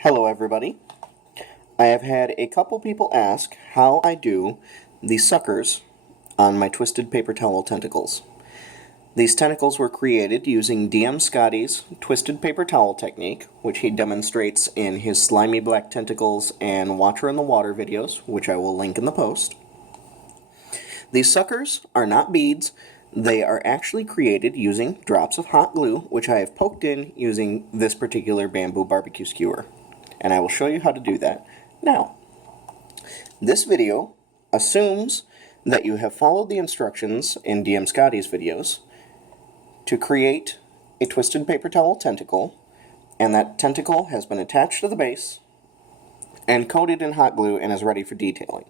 Hello everybody. I have had a couple people ask how I do the suckers on my twisted paper towel tentacles. These tentacles were created using DM Scotty's twisted paper towel technique, which he demonstrates in his Slimy Black Tentacles and Watcher in the Water videos, which I will link in the post. These suckers are not beads. They are actually created using drops of hot glue, which I have poked in using this particular bamboo barbecue skewer. And I will show you how to do that now. This video assumes that you have followed the instructions in DM Scotty's videos to create a twisted paper towel tentacle, and that tentacle has been attached to the base and coated in hot glue and is ready for detailing.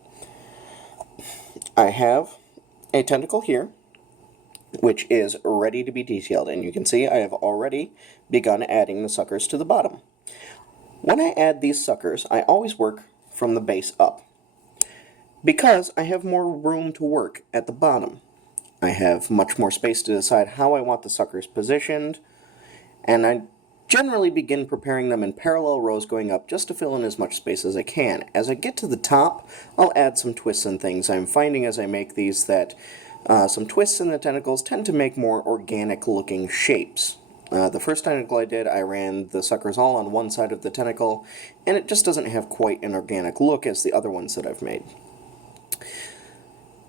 I have a tentacle here which is ready to be detailed, and you can see I have already begun adding the suckers to the bottom. When I add these suckers, I always work from the base up, because I have more room to work at the bottom. I have much more space to decide how I want the suckers positioned, and I generally begin preparing them in parallel rows going up just to fill in as much space as I can. As I get to the top, I'll add some twists and things. I'm finding as I make these that some twists in the tentacles tend to make more organic looking shapes. The first tentacle I did, I ran the suckers all on one side of the tentacle, and it just doesn't have quite an organic look as the other ones that I've made.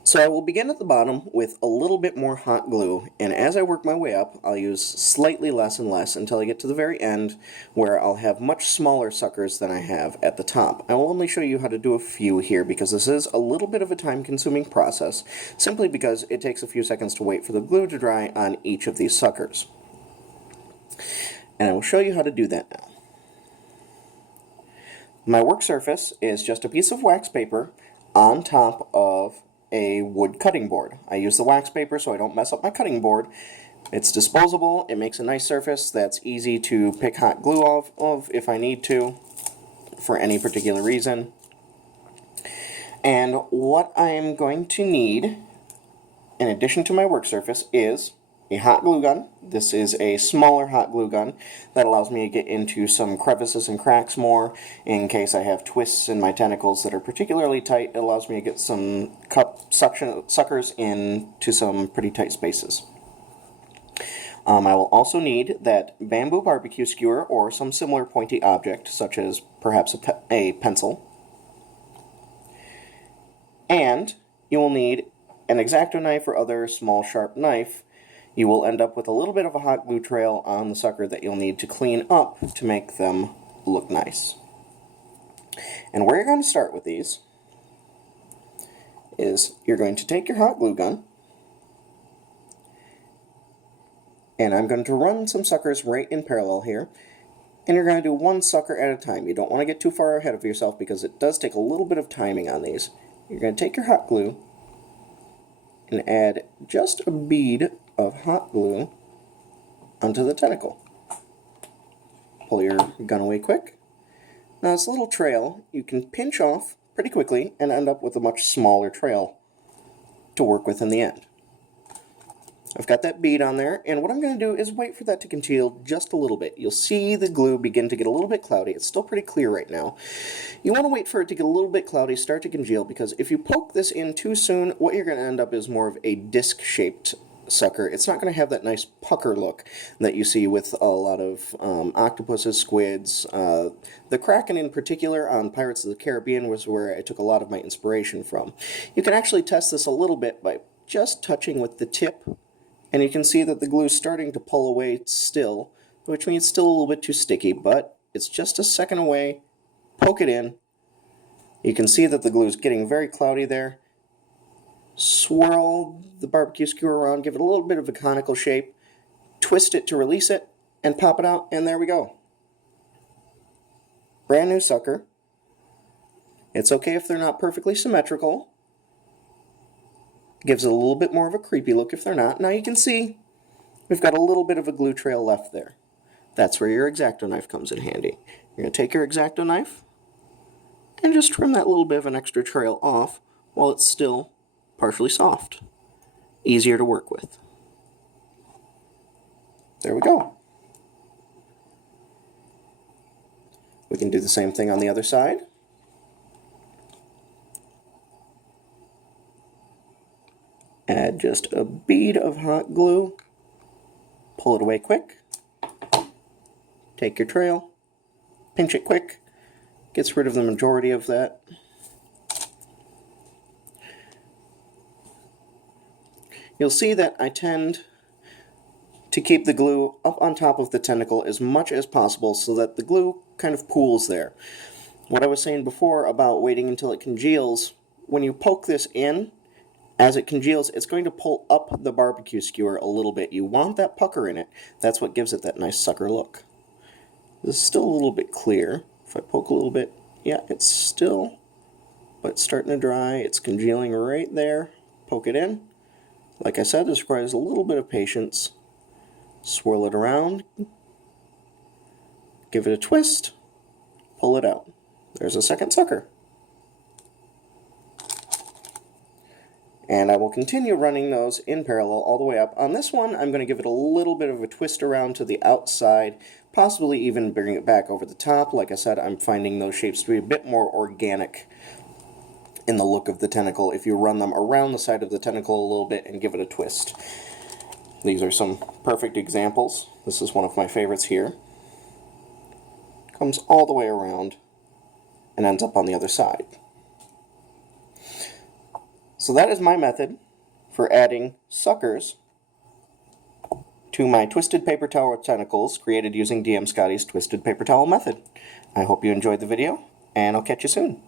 So I will begin at the bottom with a little bit more hot glue, and as I work my way up, I'll use slightly less and less until I get to the very end, where I'll have much smaller suckers than I have at the top. I will only show you how to do a few here, because this is a little bit of a time-consuming process, simply because it takes a few seconds to wait for the glue to dry on each of these suckers. And I will show you how to do that now. My work surface is just a piece of wax paper on top of a wood cutting board. I use the wax paper so I don't mess up my cutting board. It's disposable, it makes a nice surface that's easy to pick hot glue off of if I need to, for any particular reason. And what I'm going to need, in addition to my work surface, is a hot glue gun. This is a smaller hot glue gun that allows me to get into some crevices and cracks more in case I have twists in my tentacles that are particularly tight. It allows me to get some suckers into some pretty tight spaces. I will also need that bamboo barbecue skewer or some similar pointy object, such as perhaps a pencil. And you will need an Xacto knife or other small sharp knife. You will end up with a little bit of a hot glue trail on the sucker that you'll need to clean up to make them look nice. And where you're going to start with these is you're going to take your hot glue gun, and I'm going to run some suckers right in parallel here, and you're going to do one sucker at a time. You don't want to get too far ahead of yourself because it does take a little bit of timing on these. You're going to take your hot glue and add just a bead of hot glue onto the tentacle. Pull your gun away quick. Now this little trail you can pinch off pretty quickly and end up with a much smaller trail to work with in the end. I've got that bead on there, and what I'm going to do is wait for that to congeal just a little bit. You'll see the glue begin to get a little bit cloudy. It's still pretty clear right now. You want to wait for it to get a little bit cloudy, start to congeal, because if you poke this in too soon, what you're going to end up is more of a disc-shaped sucker. It's not going to have that nice pucker look that you see with a lot of octopuses, squids. The Kraken in particular on Pirates of the Caribbean was where I took a lot of my inspiration from. You can actually test this a little bit by just touching with the tip, and you can see that the glue is starting to pull away still, which means it's still a little bit too sticky, but it's just a second away. Poke it in. You can see that the glue is getting very cloudy there. Swirl the barbecue skewer around, give it a little bit of a conical shape, twist it to release it, and pop it out, and there we go. Brand new sucker. It's okay if they're not perfectly symmetrical. Gives it a little bit more of a creepy look if they're not. Now you can see we've got a little bit of a glue trail left there. That's where your Xacto knife comes in handy. You're going to take your Xacto knife and just trim that little bit of an extra trail off while it's still partially soft. Easier to work with. There we go. We can do the same thing on the other side. Add just a bead of hot glue, pull it away quick, take your trail, pinch it quick, gets rid of the majority of that. You'll see that I tend to keep the glue up on top of the tentacle as much as possible so that the glue kind of pools there. What I was saying before about waiting until it congeals, when you poke this in, as it congeals, it's going to pull up the barbecue skewer a little bit. You want that pucker in it. That's what gives it that nice sucker look. This is still a little bit clear. If I poke a little bit, yeah, it's still, but it's starting to dry. It's congealing right there. Poke it in. Like I said, this requires a little bit of patience. Swirl it around. Give it a twist. Pull it out. There's a second sucker. And I will continue running those in parallel all the way up. On this one, I'm going to give it a little bit of a twist around to the outside, possibly even bring it back over the top. Like I said, I'm finding those shapes to be a bit more organic in the look of the tentacle if you run them around the side of the tentacle a little bit and give it a twist. These are some perfect examples. This is one of my favorites here. Comes all the way around and ends up on the other side. So that is my method for adding suckers to my twisted paper towel tentacles created using DM Scotty's twisted paper towel method. I hope you enjoyed the video, and I'll catch you soon.